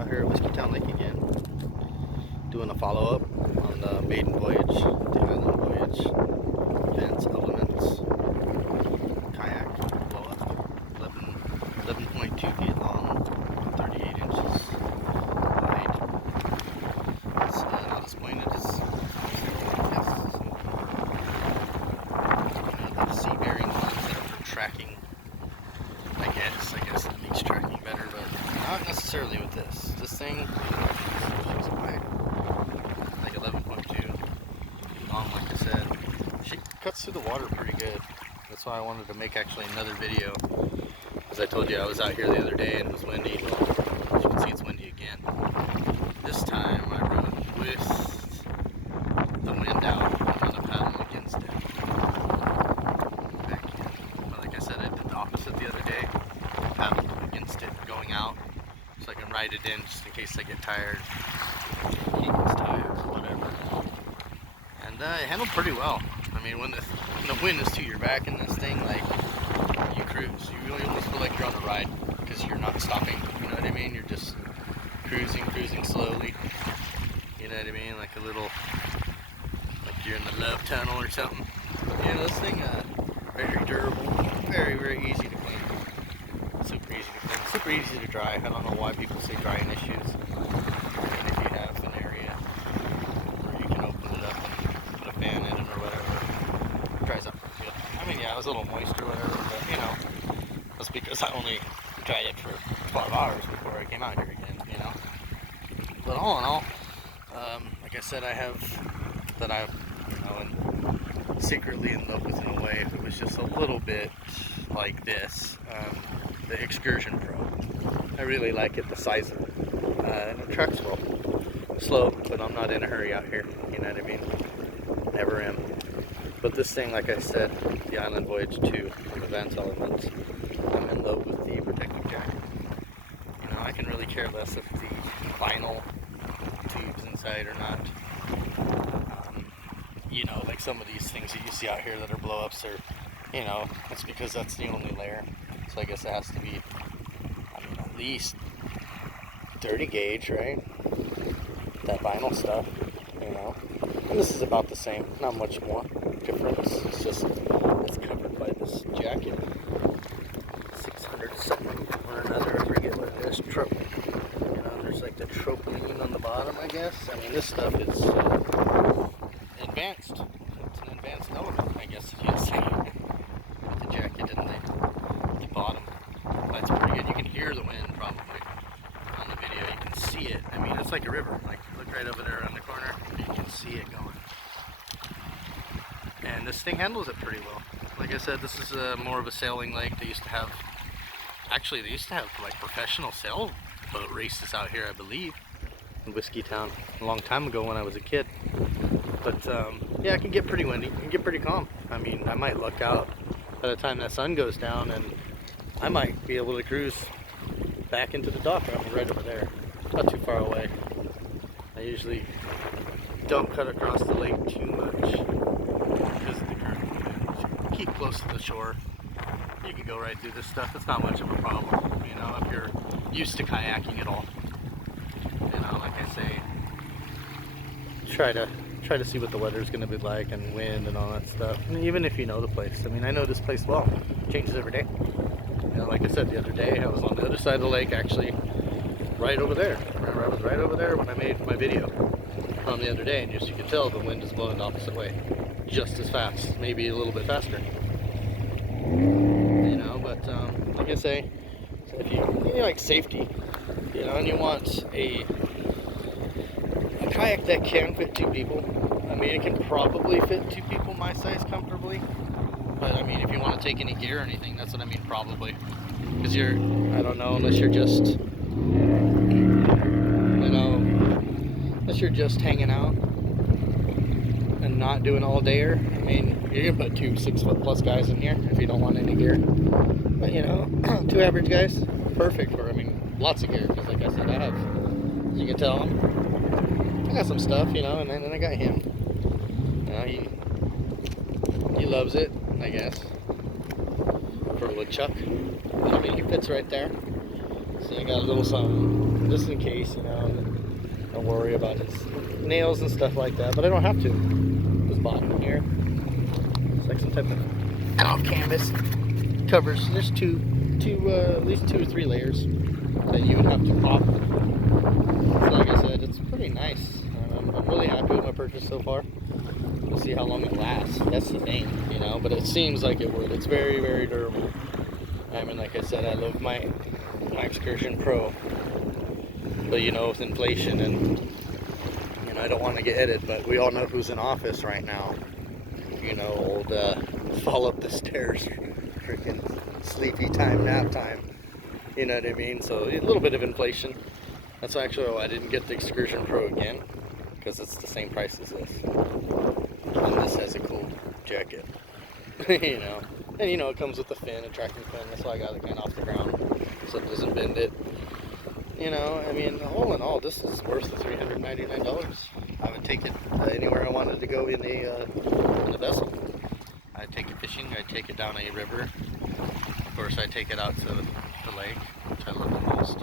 out here at Whiskey Town Lake again, doing a follow-up on the maiden voyage, the Island Voyage, Elements kayak blow-up, 11.2 feet long, 38 inches wide. It's not as pointed as the sea-bearing ones that are for tracking. I guess it makes tracking better, but not necessarily with this. This thing is wide, like 11.2 long, like I said. She cuts through the water pretty good. That's why I wanted to make actually another video. As I told you, I was out here the other day and it was windy. Well, as you can see, it's windy again. This time I rode with the wind out. I'm gonna paddle against it. Back in. But like I said, I did the opposite the other day. Paddled against it going out, so I can ride it in just in case I get tired. He gets tired, whatever. And it handled pretty well. I mean, when the wind is to your back in this thing, like, you cruise. You really almost feel like you're on a ride because you're not stopping. You know what I mean? You're just cruising slowly. You know what I mean? Like a little, like you're in the love tunnel or something. You know, this thing, very durable, very easy to clean. Super easy to clean, super easy to dry. I don't know why people say drying issues. And if you have an area where you can open it up and put a fan in it or whatever, it dries up pretty good. I mean, yeah, it was a little moist or whatever, but you know, that's because I only dried it for 12 hours before I came out here again, you know. But all in all, like I said, I'm secretly in love with it in a way. If it was just a little bit like this, the Excursion Pro. I really like it, the size of it, and it tracks well. Slow, but I'm not in a hurry out here, you know what I mean? Never am. But this thing, like I said, the Island Voyage 2, Advanced Elements, I'm in love with the protective jacket. You know, I can really care less if the vinyl tubes inside or not. You know, like some of these things that you see out here that are blow-ups, are, you know, it's because that's the only layer. So I guess it has to be, I mean, at least 30 gauge, right? That vinyl stuff, you know. And this is about the same, not much more difference. It's just, it's covered by this jacket. 600 something or another, I forget what it is. You know, there's like the tropylene on the bottom, I guess. I mean, this stuff is advanced. It's an advanced element, I guess you'd say. The jacket and the bottom. That's pretty good. You can hear the wind probably on the video. You can see it. I mean, it's like a river. Like, look right over there around the corner. You can see it going. And this thing handles it pretty well. Like I said, this is more of a sailing lake. They used to have like professional sailboat races out here, I believe, in Whiskey Town a long time ago when I was a kid. But yeah, it can get pretty windy. It can get pretty calm. I mean, I might look out by the time that sun goes down and I might be able to cruise back into the dock. I'm right over there, not too far away. I usually don't cut across the lake too much because of the current. Keep close to the shore. You can go right through this stuff. It's not much of a problem, you know, if you're used to kayaking at all. You know, like I say, try to see what the weather's going to be like and wind and all that stuff. And even if you know the place. I mean, I know this place well. It changes every day. You know, like I said the other day, I was on the other side of the lake, actually, right over there. Remember, I was right over there when I made my video on the other day, and as you can tell, the wind is blowing the opposite way. Just as fast, maybe a little bit faster. You know, but like I say, if you like safety, you know, and you want a kayak that can fit 2 people. I mean, it can probably fit 2 people my size comfortably. But I mean, if you want to take any gear or anything, that's what I mean, probably. Because I don't know, unless you're just, you know, unless you're just hanging out and not doing all dayer. I mean, you're gonna put 2 6-foot+ guys in here if you don't want any gear. But you know, 2 average guys, perfect for, I mean, lots of gear. Because like I said, I have, as you can tell, I got some stuff, you know, and then I got him. You know, he loves it, I guess, for a woodchuck. I mean, he fits right there. See, I got a little something just in case, you know. Don't worry about his nails and stuff like that, but I don't have to. This bottom here, it's like some type of off canvas covers. There's at least 2 or 3 layers that you would have to pop. So like I said, it's pretty nice. I'm really happy with my purchase so far. We'll see how long it lasts. That's the thing, you know. But it seems like it would. It's very, very durable. I mean, like I said, I love my Excursion Pro. But you know, with inflation and, you know, I don't want to get hit, but we all know who's in office right now. You know, old fall up the stairs, freaking sleepy time, nap time. You know what I mean? So a little bit of inflation. That's actually why I didn't get the Excursion Pro again, because it's the same price as this. And this has a cool jacket. You know, and you know, it comes with a fin, a tracking fin. That's why I got it kind of off the ground, so it doesn't bend it. You know, I mean, all in all, this is worth the $399. I would take it anywhere I wanted to go in the vessel. I'd take it fishing. I'd take it down a river. Of course, I'd take it out to the lake, which I love the most.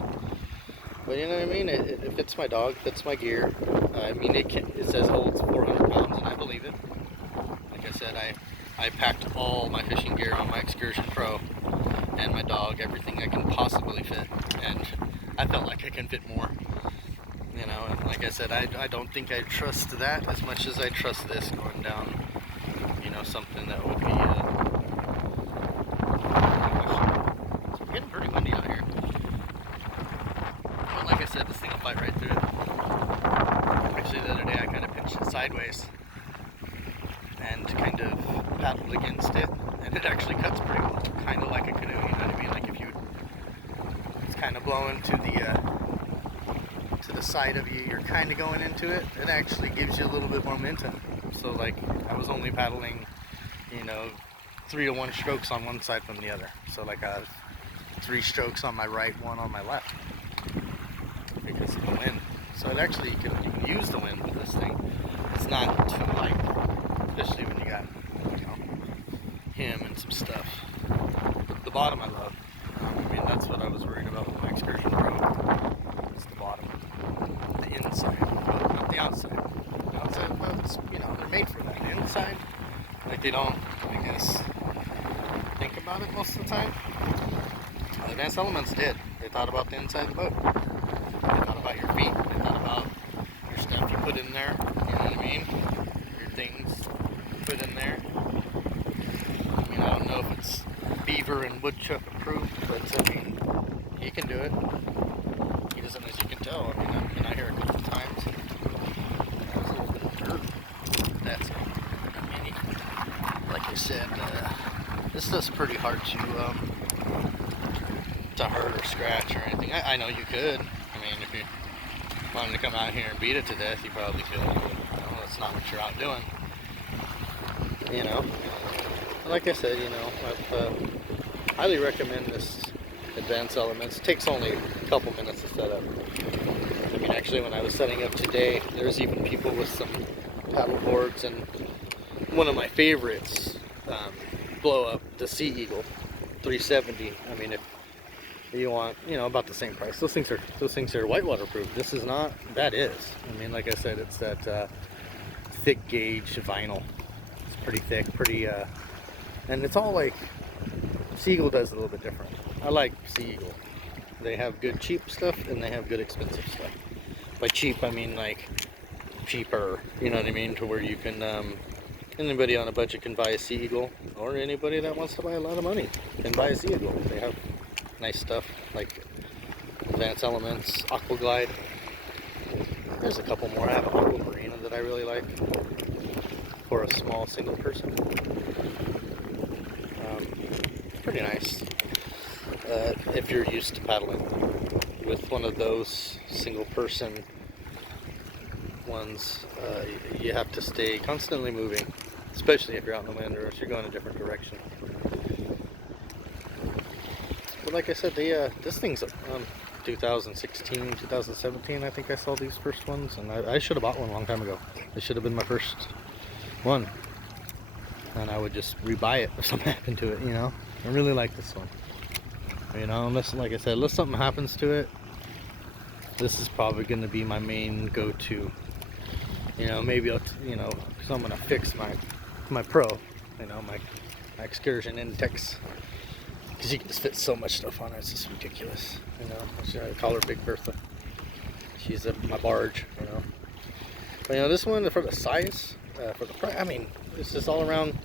But you know what I mean? It fits my dog, fits my gear. I mean, it says holds 400 pounds, and I believe it. Like I said, I packed all my fishing gear on my Excursion Pro, and my dog, everything I can possibly fit, and I felt like I can fit more. You know, and like I said, I don't think I trust that as much as I trust this going down. You know, something that would be. It's getting pretty windy out here. But like I said, this thing will fight right through it. Actually, the other day I kind of pinched it sideways and kind of paddled against it, and it actually cuts pretty well, kind of like a canoe. You know what I mean? Like if you, it's kind of blowing to the side of you, you're kind of going into it. It actually gives you a little bit more momentum. So like I was only paddling, you know, 3 to 1 strokes on one side from the other. So like 3 strokes on my right, 1 on my left, because of the wind. So it actually, you can use the wind with this thing. It's not too light, especially when you got, you know, him and some stuff. The bottom I love. I mean, that's what I was worried about with my Excursion Pro. It's the bottom, the inside, not the outside. The outside, well, it's, you know, they're made for that. The inside, like they don't, I guess, think about it most of the time. Advanced Elements did. They thought about the inside of the boat. They thought about your feet. They thought about your stuff you put in there. You know what I mean? Your things you put in there. I mean, I don't know if it's beaver and woodchuck approved, but I mean, he can do it. He doesn't, as you can tell. I mean, I've been out here a couple of times. That was a little bit of dirt. That's it. I mean, like I said, this stuff's pretty hard to hurt or scratch or anything. I know you could. I mean, if you wanted to come out here and beat it to death, you probably could. Well, that's not what you're out doing. You know? Like I said, you know, I highly recommend this Advanced Elements. It takes only a couple minutes to set up. I mean, actually, when I was setting up today, there's even people with some paddle boards, and one of my favorites, blow up, the Sea Eagle 370. I mean, if you want, you know, about the same price. Those things are whitewater proof. This is not. That is. I mean, like I said, it's that thick gauge vinyl. It's pretty thick, pretty, and it's all like Sea Eagle does a little bit different. I like Sea Eagle. They have good cheap stuff and they have good expensive stuff. By cheap, I mean like cheaper. You know what I mean? To where you can, anybody on a budget can buy a Sea Eagle, or anybody that wants to buy a lot of money can buy a Sea Eagle. They have nice stuff like Advanced Elements, Aqua Glide. There's a couple more. I have an Aqua Marina that I really like for a small single person. It's pretty nice if you're used to paddling with one of those single person ones. You have to stay constantly moving, especially if you're out in the wind or if you're going a different direction. But like I said, this thing's 2016, 2017, I think I saw these first ones, and I should have bought one a long time ago. This should have been my first one, and I would just rebuy it if something happened to it, you know. I really like this one. You know, unless, like I said, unless something happens to it, this is probably going to be my main go-to. You know, maybe I'll, you know, because I'm going to fix my Pro, you know, my Excursion Intex. Because you can just fit so much stuff on it, it's just ridiculous. You know, I call her Big Bertha. She's my barge, you know. But, you know, this one, for the size, for the price, I mean, it's just all around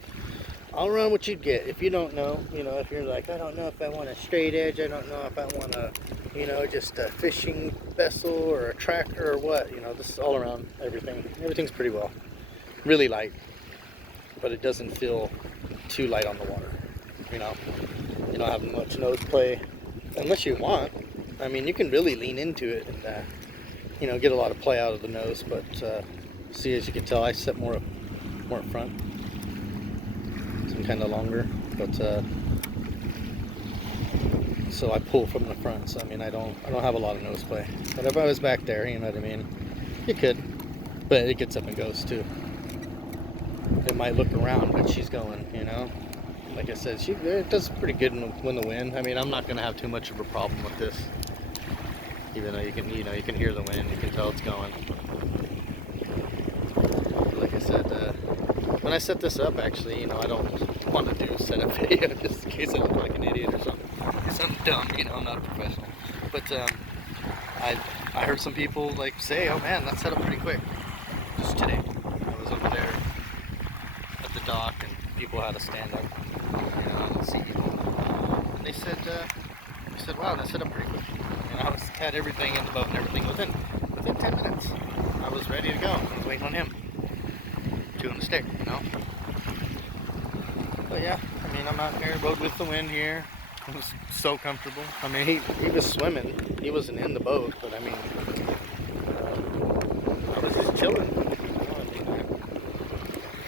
what you'd get. If you don't know, you know, if you're like, I don't know if I want a straight edge, I don't know if I want a, you know, just a fishing vessel or a tracker or what, you know, this is all around everything. Everything's pretty well. Really light, but it doesn't feel too light on the water, you know. You don't have much nose play, unless you want. I mean, you can really lean into it and, you know, get a lot of play out of the nose, but see, as you can tell, I set more up front. Some kind of longer, but so I pull from the front. So I mean, I don't have a lot of nose play. But if I was back there, you know what I mean, you could, but it gets up and goes too. It might look around, but she's going, you know. Like I said, it does pretty good when the wind. I mean, I'm not gonna have too much of a problem with this, even though you can hear the wind, you can tell it's going. Like I said, when I set this up, actually, you know, I don't want to do setup video just in case I look like an idiot or something. Something dumb, you know, I'm not a professional. But I heard some people like say, oh man, that set up pretty quick. Just today, I was over there at the dock and people had to stand up, you know, on the seat. And they said, wow, that set up pretty quick. And I had everything in the boat and everything within 10 minutes. I was ready to go. I was waiting on him. Chewing the stick, you know. But yeah, I mean, I'm out here, rode with the wind here. It was so comfortable. I mean, he was swimming. He wasn't in the boat, but I mean, I was just chilling. You know, I mean,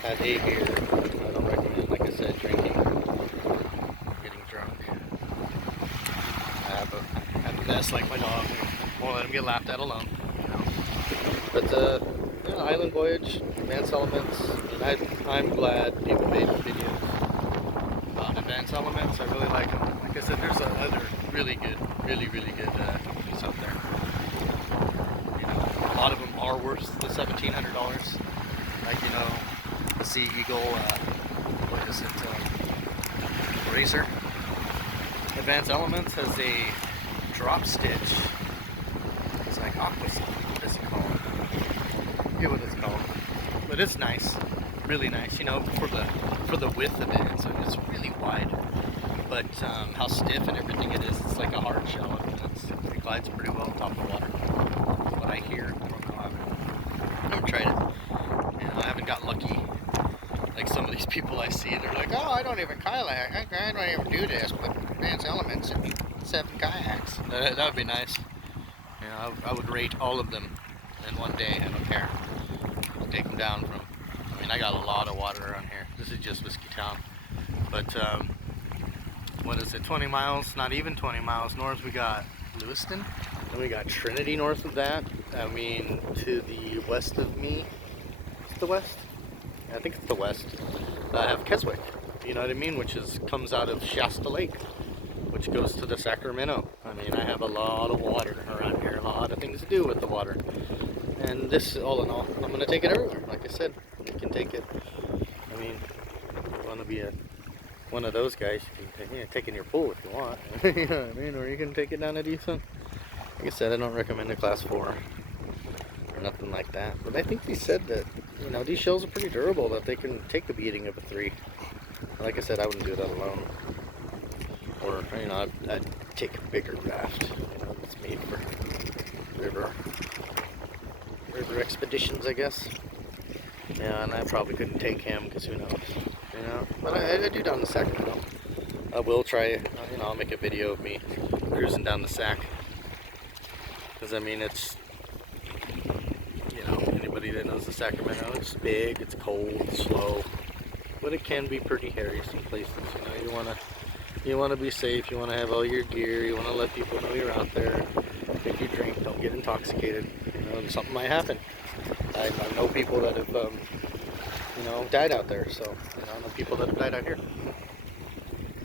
I had a beer. I don't recommend, like I said, drinking, getting drunk. I have a vest like my dog. Won't let him get laughed at alone. You know. But yeah, Island Voyage, Advanced Elements, and I'm glad people made videos about Advanced Elements. I really like them. Like I said, there's other really good companies out there. You know, a lot of them are worth the $1,700. Like, you know, the Sea Eagle, what is it, Razor. Advanced Elements has a drop stitch. It's like aqua. What is it called? I forget what it's called, but it's nice, really nice. You know, for the width of it, it's really wide. But how stiff and everything it is, it's like a hard shell. It glides pretty well on top of the water. That's what I hear. I don't know. I've never tried it. You know, I haven't got lucky. Like some of these people I see, they're like, oh, I don't even kayak. I don't even do this. But Advanced Elements and 7 kayaks. That would be nice. You know, I would rate all of them in one day. I don't care. Take them down from. I mean, I got a lot of water around here. This is just Whiskey Town. But what is it? 20 miles? Not even 20 miles north. We got Lewiston. Then we got Trinity north of that. I mean, to the west of me. Is it the west? I think it's the west. I have Keswick, you know what I mean, which comes out of Shasta Lake, which goes to the Sacramento. I mean, I have a lot of water around here, a lot of things to do with the water. And this, all in all, I'm going to take it everywhere. Like I said, you can take it. I mean, if you want to be one of those guys, you can take it in your pool if you want. You know what I mean? Or you can take it down a decent. Like I said, I don't recommend a class 4. Or nothing like that. But I think they said that, you know, these shells are pretty durable, that they can take the beating of a 3. Like I said, I wouldn't do that alone. Or, you know, I'd take a bigger raft, you know, that's made for river expeditions, I guess. Yeah, and I probably couldn't take him, because who knows, you know. But I do down the Sacramento. I will try, you know, I'll make a video of me cruising down the Sac. Because, I mean, it's, anybody that knows the Sacramento, it's big, it's cold, it's slow, but it can be pretty hairy some places. You know, you want to be safe, you want to have all your gear, you want to let people know you're out there. If you drink, don't get intoxicated. You know, something might happen. I know people that have, you know, died out there. So, you know, I know people that have died out here.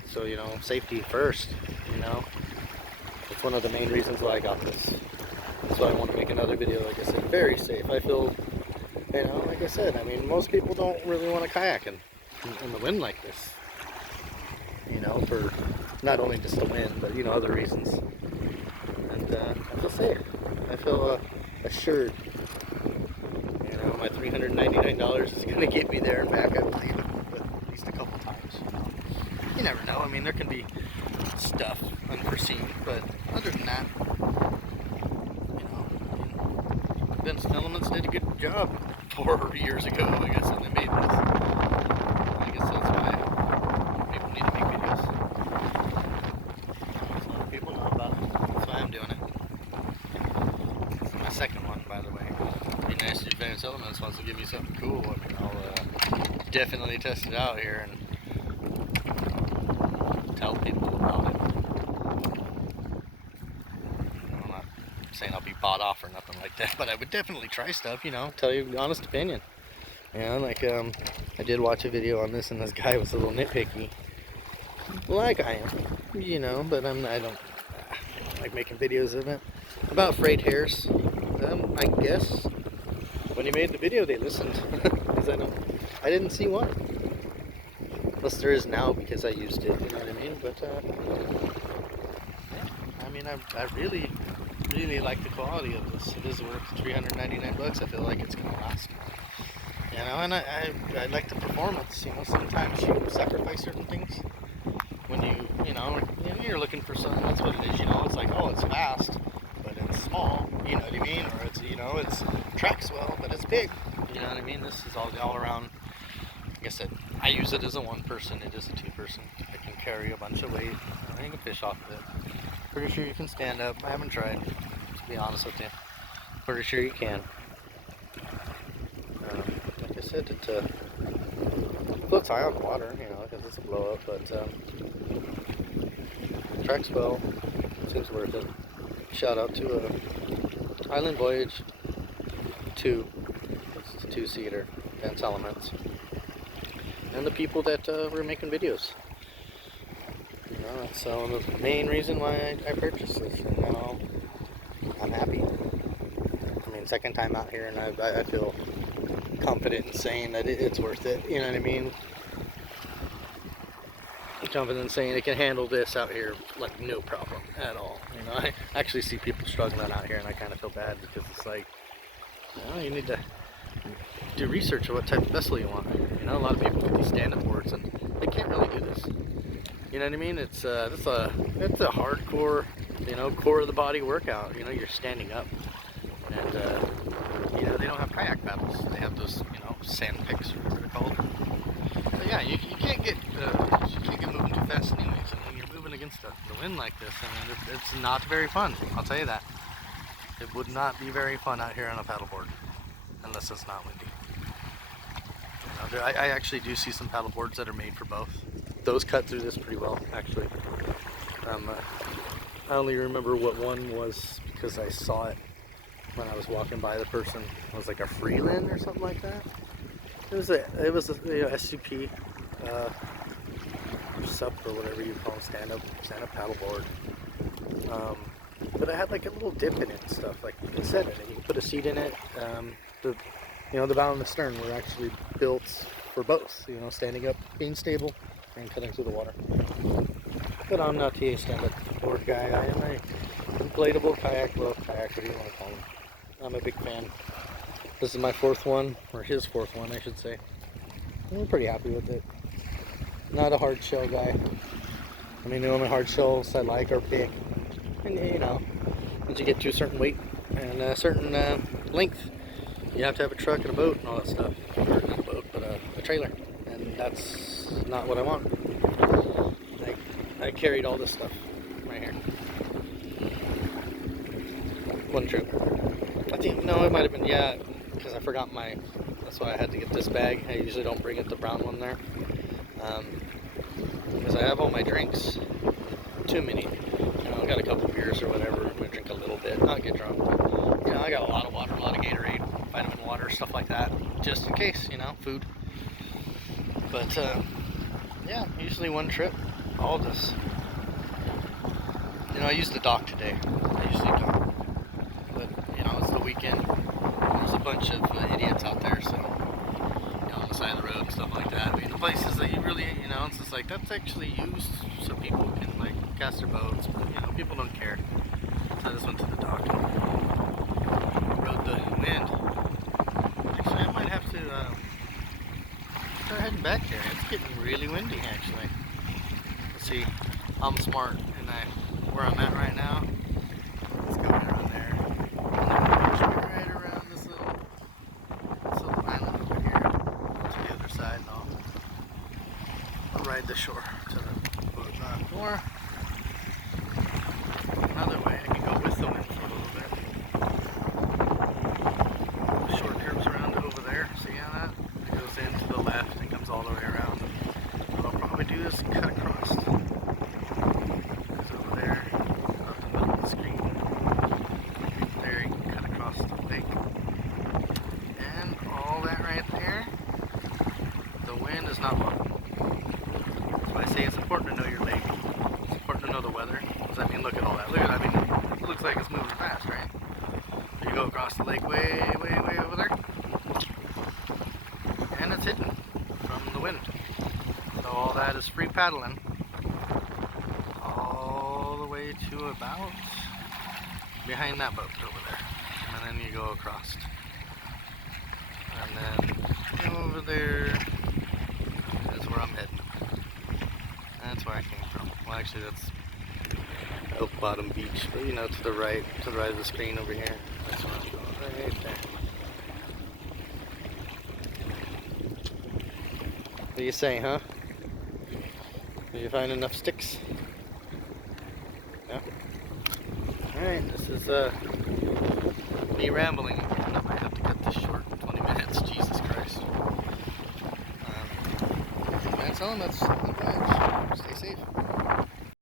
So, you know, safety first. You know. It's one of the main reasons why I got this. That's why I want to make another video, like I said, very safe. I feel, you know, like I said, I mean, most people don't really want to kayak in the wind like this. You know, for not only just the wind, but, you know, other reasons. And I feel safe. I feel assured. You know, my $399 is going to get me there and back, I believe, at least a couple times. You never know. I mean, there can be stuff unforeseen, but other than that, you know, I mean, Elements did a good job 4 years ago, I guess, when they made this. I guess that's why people need to make videos. So other people know about it. That's why I'm doing it. This is my second one, by the way. It'd be nice if Advanced Elements wants to give me something cool. I mean, I'll definitely test it out here and tell people about it. I'm not saying I'll be bought off or nothing like that, but I would definitely try stuff, you know, tell you the honest opinion. You know, like, I did watch a video on this, and this guy was a little nitpicky, like I am, you know, but I don't like making videos of it. About frayed hairs, I guess when he made the video they listened, because I didn't see one. Unless there is now because I used it, you know what I mean? But, yeah, I mean, I really, really like the quality of this. It is worth $399. I feel like it's going to last. You know, and I like the performance. You know, sometimes you sacrifice certain things when you're looking for something. That's what it is, you know. It's like, oh, it's fast, but it's small, you know what I mean? Or it's, you know, it's tracks well, but it's big. You know what I mean? This is all around. Like I said, I use it as a one person, it is a two person. I can carry a bunch of weight, and you can fish off of it. Pretty sure you can stand up. I haven't tried, to be honest with you. Pretty sure you can. Like I said, it floats high on the water, you know, because it's a blow up, but tracks well, seems worth it. Shout out to Island Voyage 2, it's a 2-seater, Advanced Elements. And the people that were making videos. You know, that's the main reason why I purchased this, and now I'm happy. I mean, second time out here, and I feel confident in saying that it's worth it, you know what I mean? I'm confident in saying it can handle this out here like no problem at all. You know, I actually see people struggling out here, and I kind of feel bad because it's like, you know, you need to do research of what type of vessel you want. You know, a lot of people get these stand-up boards and they can't really do this. You know what I mean? It's a hardcore, you know, core of the body workout. You know, you're standing up, and you know, they don't have kayak paddles. They have those, you know, sand picks or whatever they're called. But yeah, you can't get moving too fast anyways. And when you're moving against the wind like this, I mean, it's not very fun. I'll tell you that. It would not be very fun out here on a paddleboard. Unless it's not windy. You know, I actually do see some paddle boards that are made for both. Those cut through this pretty well, actually. I only remember what one was because I saw it when I was walking by the person. It was like a Freeland or something like that. It was a you know, SUP, SUP or whatever you call them, stand-up paddle board. But it had like a little dip in it and stuff. Like you can set it, and you can put a seat in it. The bow and the stern were actually built for both. You know, standing up, being stable, and cutting through the water. But I'm not a stand-up board guy. I am a inflatable kayak, whatever you want to call them. I'm a big fan. This is my fourth one, or his fourth one, I should say. I'm pretty happy with it. Not a hard shell guy. I mean, the only hard shells I like are big. And you know, once you get to a certain weight and a certain length, you have to have a truck and a boat and all that stuff. Or not a boat, but a trailer. And that's not what I want. I carried all this stuff right here. One trip. I think, no, it might have been, yeah, because I forgot that's why I had to get this bag. I usually don't bring it, the brown one there. Because I have all my drinks. Too many. You know, I got a couple beers or whatever. I'm going to drink a little bit, not get drunk. But, you know, I got a lot of water, a lot of Gatorade, vitamin water, stuff like that. Just in case, you know, food. But, yeah, usually one trip. All this. You know, I used the dock today. I usually don't. But, you know, it's the weekend. There's a bunch of idiots out there, so, you know, on the side of the road and stuff like that. I mean, the places that you really, you know, it's just like, that's actually used so people can, like, cast their boats. But, you know, people don't care. So I just went to the dock and rode the wind. Actually, I might have to start heading back there. It's getting really windy, actually. Let's see. I'm smart, and where I'm at right now. Let's go around there. Right around this little island over here to the other side, and I'll ride the shore to the boat door. Another way, I can go with the wind for a little bit. The shore curves around over there. See how that? It goes in to the left and comes all the way around. What I'll probably do is cut across. Not low. That's why I say it's important to know your lake. It's important to know the weather. Because I mean, look at all that. Look at that. I mean, it looks like it's moving fast, right? You go across the lake way over there. And it's hidden from the wind. So all that is free paddling. All the way to about behind that boat over there. And then you go across. And then over there. Where I'm heading. That's where I came from. Well, actually, that's Oak Bottom Beach, but you know, to the right of the screen over here. That's where I'm going, right there. What do you say, huh? Did you find enough sticks? Yeah. All right, this is me rambling again. I might have to cut this short. 20 minutes. Jesus Christ. Elements Island Voyage. Stay safe.